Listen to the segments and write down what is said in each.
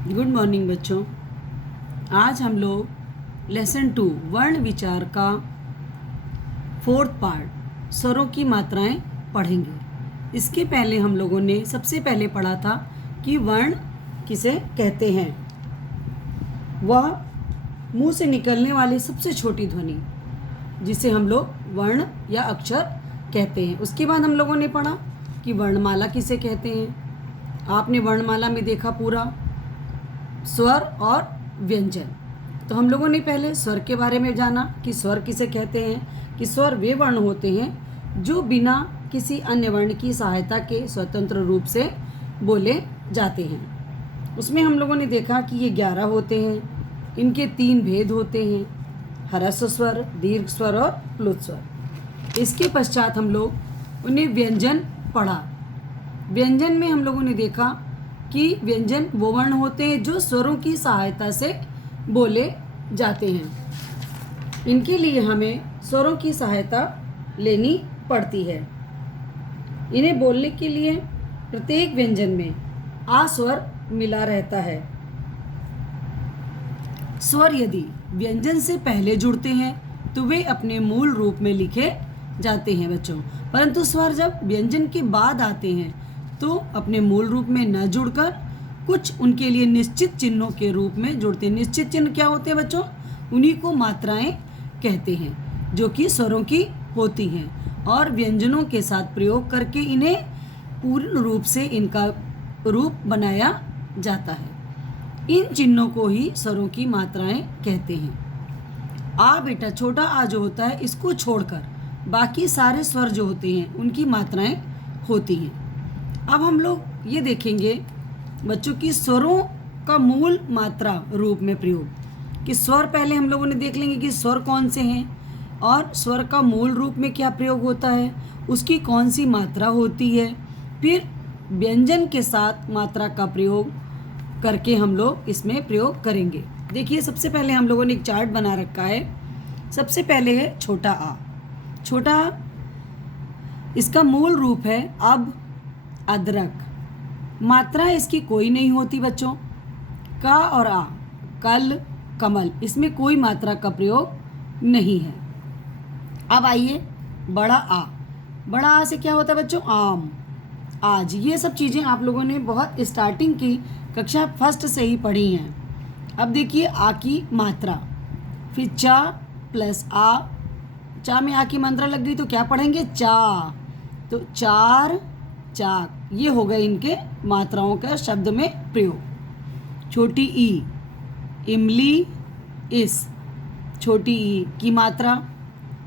Good morning बच्चों। आज हम लोग लेसन 2 वर्ण विचार का 4th पार्ट स्वरों की मात्राएं पढ़ेंगे। इसके पहले हम लोगों ने सबसे पहले पढ़ा था कि वर्ण किसे कहते हैं। वह मुंह से निकलने वाली सबसे छोटी ध्वनि जिसे हम लोग वर्ण या अक्षर कहते हैं। उसके बाद हम लोगों ने पढ़ा कि वर्णमाला किसे कहते हैं। आपने वर्णमाला में देखा पूरा स्वर और व्यंजन। तो हम लोगों ने पहले स्वर के बारे में जाना कि स्वर किसे कहते हैं, कि स्वर वे वर्ण होते हैं जो बिना किसी अन्य वर्ण की सहायता के स्वतंत्र रूप से बोले जाते हैं। उसमें हम लोगों ने देखा कि ये 11 होते हैं। इनके 3 भेद होते हैं, ह्रस्व स्वर, दीर्घ स्वर और प्लुत स्वर। इसके पश्चात हम लोग उन्हें व्यंजन पढ़ा। व्यंजन में हम लोगों ने देखा कि व्यंजन वो वर्ण होते हैं जो स्वरों की सहायता से बोले जाते हैं। इनके लिए हमें स्वरों की सहायता लेनी पड़ती है। इन्हें बोलने के लिए प्रत्येक व्यंजन में आ स्वर मिला रहता है। स्वर यदि व्यंजन से पहले जुड़ते हैं तो वे अपने मूल रूप में लिखे जाते हैं बच्चों, परंतु स्वर जब व्यंजन के बाद आते हैं तो अपने मूल रूप में न जुड़कर कुछ उनके लिए निश्चित चिन्हों के रूप में जुड़ते हैं। निश्चित चिन्ह क्या होते हैं बच्चों? उन्हीं को मात्राएं कहते हैं जो कि स्वरों की होती हैं और व्यंजनों के साथ प्रयोग करके इन्हें पूर्ण रूप से इनका रूप बनाया जाता है। इन चिन्हों को ही स्वरों की मात्राएं कहते हैं। आ बेटा, छोटा आ जो होता है इसको छोड़कर बाकी सारे स्वर जो होते हैं उनकी मात्राएं होती हैं। अब हम लोग ये देखेंगे बच्चों की स्वरों का मूल मात्रा रूप में प्रयोग। कि स्वर पहले हम लोगों ने देख लेंगे कि स्वर कौन से हैं और स्वर का मूल रूप में क्या प्रयोग होता है, उसकी कौन सी मात्रा होती है। फिर व्यंजन के साथ मात्रा का प्रयोग करके हम लोग इसमें प्रयोग करेंगे। देखिए, सबसे पहले हम लोगों ने एक चार्ट बना रखा है। सबसे पहले है छोटा आ। छोटा आ, इसका मूल रूप है अब, अदरक। मात्रा इसकी कोई नहीं होती बच्चों। का और आ, कल, कमल, इसमें कोई मात्रा का प्रयोग नहीं है। अब आइए बड़ा आ। बड़ा आ से क्या होता है बच्चों? आम, आज। ये सब चीज़ें आप लोगों ने बहुत स्टार्टिंग की कक्षा 1 से ही पढ़ी हैं। अब देखिए आ की मात्रा, फिर चा प्लस आ। चा में आ की मात्रा लग गई तो क्या पढ़ेंगे? चा। तो चार, चाक। ये हो गए इनके मात्राओं का शब्द में प्रयोग। छोटी ई, इमली, इस। छोटी ई की मात्रा।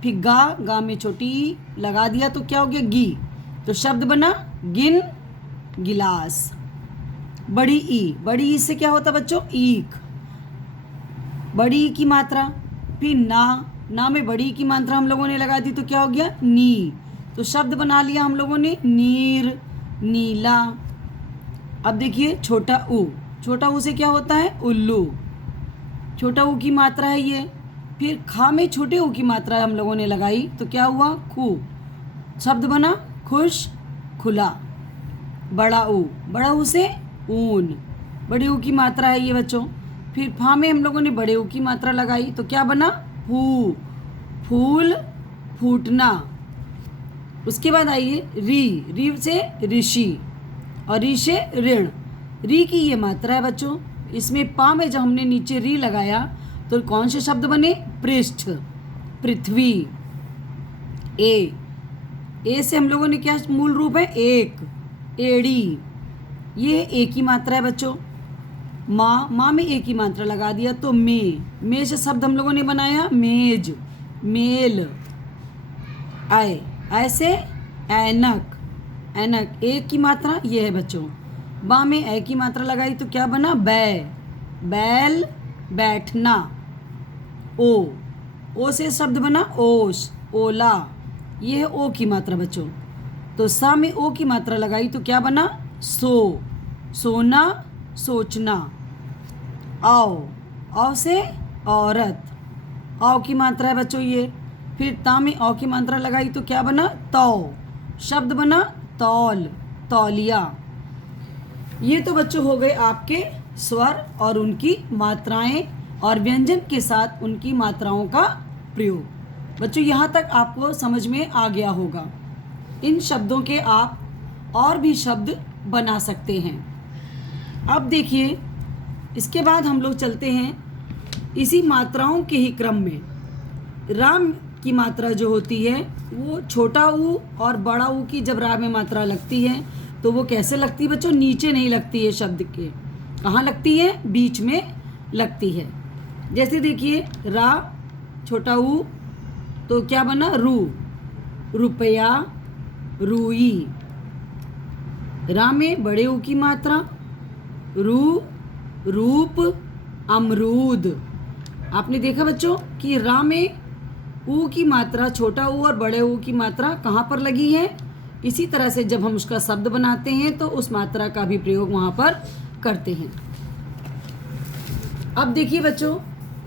फिर गा, गा में छोटी ई लगा दिया तो क्या हो गया? गी। तो शब्द बना गिन, गिलास। बड़ी ई, बड़ी ई से क्या होता बच्चों? ईख। बड़ी ई की मात्रा। फिर ना, ना में बड़ी ई की मात्रा हम लोगों ने लगा दी तो क्या हो गया? नी। तो शब्द बना लिया हम लोगों ने नीर, नीला। अब देखिए छोटा ऊ। छोटा ऊ से क्या होता है? उल्लू। छोटा ऊ की मात्रा है ये। फिर खा में छोटे ऊ की मात्रा हम लोगों ने लगाई तो क्या हुआ? खू। शब्द बना खुश, खुला। बड़ा ऊ, बड़ा ऊ से ऊन। बड़े ऊ की मात्रा है ये बच्चों। फिर फा में हम लोगों ने बड़े ऊ की मात्रा लगाई तो क्या बना? फू, फूल, फूटना। उसके बाद आइए री। री से ऋषि और री से ऋण। री की ये मात्रा है बच्चों। इसमें पा में जब हमने नीचे री लगाया तो कौन से शब्द बने? पृष्ठ, पृथ्वी। ए से हम लोगों ने क्या मूल रूप है? एक, एड़ी। ये एक ही मात्रा है बच्चों। माँ, माँ में एक ही मात्रा लगा दिया तो में से शब्द हम लोगों ने बनाया मेज, मेल। आए, ऐसे ऐनक, ऐनक। एक की मात्रा ये है बच्चों। बा में ए की मात्रा लगाई तो क्या बना? बै, बैल, बैठना। ओ से शब्द बना ओस, ओला। ये है ओ की मात्रा बच्चों। तो सा में ओ की मात्रा लगाई तो क्या बना? सो, सोना, सोचना। आओ से औरत। आओ की मात्रा है बच्चों ये। फिर ता में औ की मात्रा लगाई तो क्या बना? तौ। शब्द बना तौल, तौलिया। ये तो बच्चों हो गए आपके स्वर और उनकी मात्राएं और व्यंजन के साथ उनकी मात्राओं का प्रयोग। बच्चों यहाँ तक आपको समझ में आ गया होगा। इन शब्दों के आप और भी शब्द बना सकते हैं। अब देखिए, इसके बाद हम लोग चलते हैं इसी मात्राओं के ही क्रम में। राम की मात्रा जो होती है वो छोटा ऊ और बड़ा ऊ की जब रा में मात्रा लगती है तो वो कैसे लगती है बच्चों? नीचे नहीं लगती है शब्द के। कहाँ लगती है? बीच में लगती है। जैसे देखिए, रा छोटा ऊ तो क्या बना? रू, रुपया, रूई। रा में बड़े ऊ की मात्रा रू, रूप, अमरूद। आपने देखा बच्चों कि रा में ऊ की मात्रा, छोटा ऊ और बड़े ऊ की मात्रा कहाँ पर लगी है? इसी तरह से जब हम उसका शब्द बनाते हैं तो उस मात्रा का भी प्रयोग वहाँ पर करते हैं। अब देखिए बच्चों,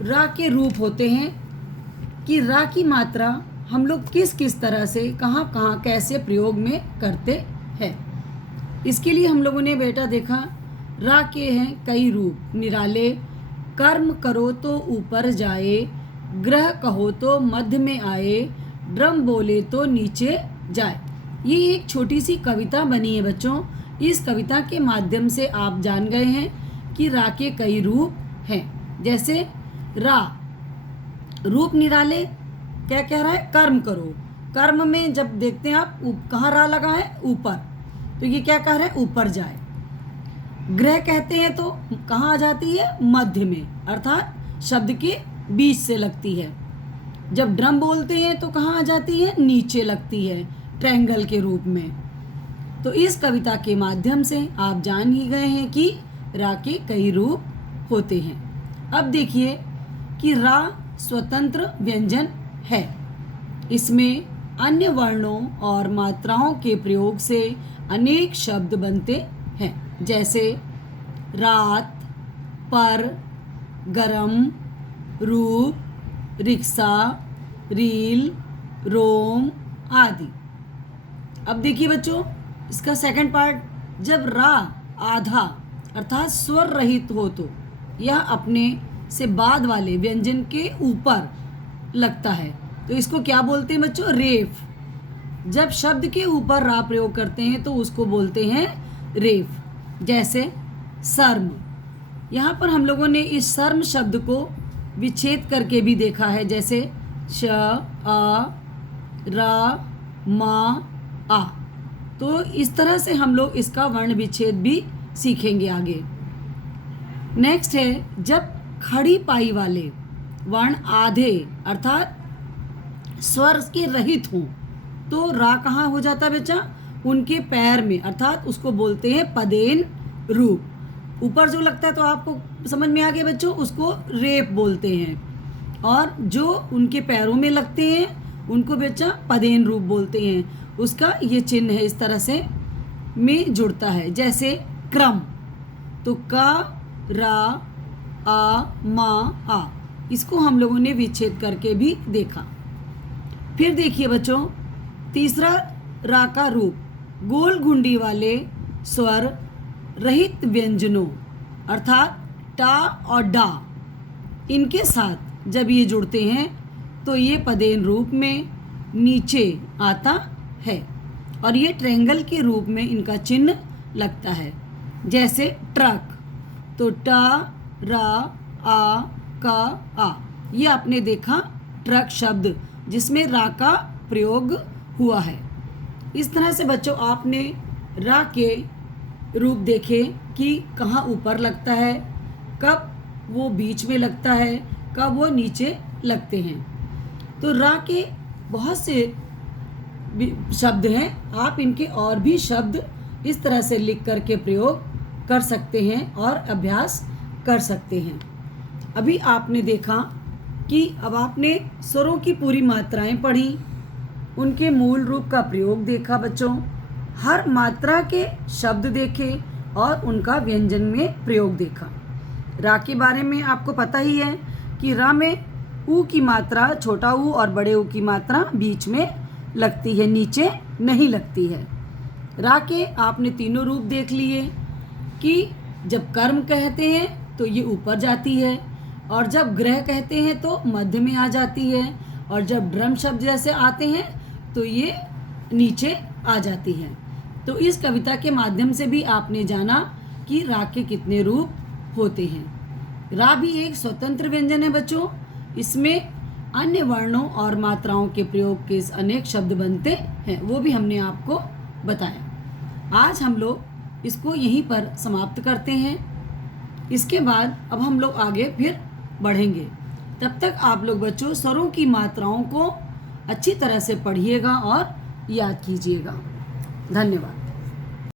रा के रूप होते हैं कि रा की मात्रा हम लोग किस किस तरह से, कहाँ कहाँ, कैसे प्रयोग में करते हैं। इसके लिए हम लोगों ने बेटा देखा, रा के हैं कई रूप निराले। कर्म करो तो ऊपर जाए, ग्रह कहो तो मध्य में आए, ड्रम बोले तो नीचे जाए। ये एक छोटी सी कविता बनी है बच्चों। इस कविता के माध्यम से आप जान गए हैं कि रा के कई रूप हैं। जैसे रा, रूप निराले, क्या कह रहा है? कर्म करो। कर्म में जब देखते हैं आप कहाँ रा लगा है? ऊपर, तो ये क्या कह रहा है? ऊपर जाए। ग्रह कहते हैं तो कहाँ आ जाती है? मध्य में, अर्थात शब्द के बीच से लगती है। जब ड्रम बोलते हैं तो कहाँ आ जाती है? नीचे लगती है, ट्रायंगल के रूप में। तो इस कविता के माध्यम से आप जान ही गए हैं कि रा के कई रूप होते हैं। अब देखिए कि रा स्वतंत्र व्यंजन है। इसमें अन्य वर्णों और मात्राओं के प्रयोग से अनेक शब्द बनते हैं। जैसे रात, पर, गरम, रूप, रिक्शा, रील, रोम आदि। अब देखिए बच्चों, इसका सेकंड पार्ट, जब रा आधा अर्थात स्वर रहित हो तो यह अपने से बाद वाले व्यंजन के ऊपर लगता है तो इसको क्या बोलते हैं बच्चों? रेफ। जब शब्द के ऊपर रा प्रयोग करते हैं तो उसको बोलते हैं रेफ। जैसे सर्म, यहाँ पर हम लोगों ने इस सर्म शब्द को विच्छेद करके भी देखा है। जैसे श, आ, रा, मा, आ। तो इस तरह से हम लोग इसका वर्ण विच्छेद भी सीखेंगे आगे। नेक्स्ट है, जब खड़ी पाई वाले वर्ण आधे अर्थात स्वर के रहित हों तो रा कहाँ हो जाता है बच्चा? उनके पैर में, अर्थात उसको बोलते हैं पदेन रूप। ऊपर जो लगता है तो आपको समझ में आ गया बच्चों, उसको रेप बोलते हैं। और जो उनके पैरों में लगते हैं उनको बच्चा पदेन रूप बोलते हैं। उसका ये चिन्ह है, इस तरह से में जुड़ता है। जैसे क्रम, तो का, रा, आ, मा, आ, इसको हम लोगों ने विच्छेद करके भी देखा। फिर देखिए बच्चों, तीसरा रा का रूप, गोल घुंडी वाले स्वर रहित व्यंजनों अर्थात टा और डा, इनके साथ जब ये जुड़ते हैं तो ये पदेन रूप में नीचे आता है और ये ट्रायंगल के रूप में इनका चिन्ह लगता है। जैसे ट्रक, तो टा, रा, आ, का, आ, ये आपने देखा ट्रक शब्द जिसमें रा का प्रयोग हुआ है। इस तरह से बच्चों आपने रा के रूप देखे कि कहाँ ऊपर लगता है, कब वो बीच में लगता है, कब वो नीचे लगते हैं। तो रा के बहुत से शब्द हैं, आप इनके और भी शब्द इस तरह से लिख करके प्रयोग कर सकते हैं और अभ्यास कर सकते हैं। अभी आपने देखा कि अब आपने स्वरों की पूरी मात्राएं पढ़ी, उनके मूल रूप का प्रयोग देखा बच्चों, हर मात्रा के शब्द देखे और उनका व्यंजन में प्रयोग देखा। रा के बारे में आपको पता ही है कि रा में ऊ की मात्रा, छोटा ऊ और बड़े ऊ की मात्रा बीच में लगती है, नीचे नहीं लगती है। रा के आपने तीनों रूप देख लिए कि जब कर्म कहते हैं तो ये ऊपर जाती है, और जब ग्रह कहते हैं तो मध्य में आ जाती है, और जब ड्रम शब्द जैसे आते हैं तो ये नीचे आ जाती है। तो इस कविता के माध्यम से भी आपने जाना कि रा के कितने रूप होते हैं। रा भी एक स्वतंत्र व्यंजन है बच्चों। इसमें अन्य वर्णों और मात्राओं के प्रयोग के अनेक शब्द बनते हैं, वो भी हमने आपको बताया। आज हम लोग इसको यहीं पर समाप्त करते हैं। इसके बाद अब हम लोग आगे फिर बढ़ेंगे। तब तक आप लोग बच्चों स्वरों की मात्राओं को अच्छी तरह से पढ़िएगा और याद कीजिएगा। धन्यवाद।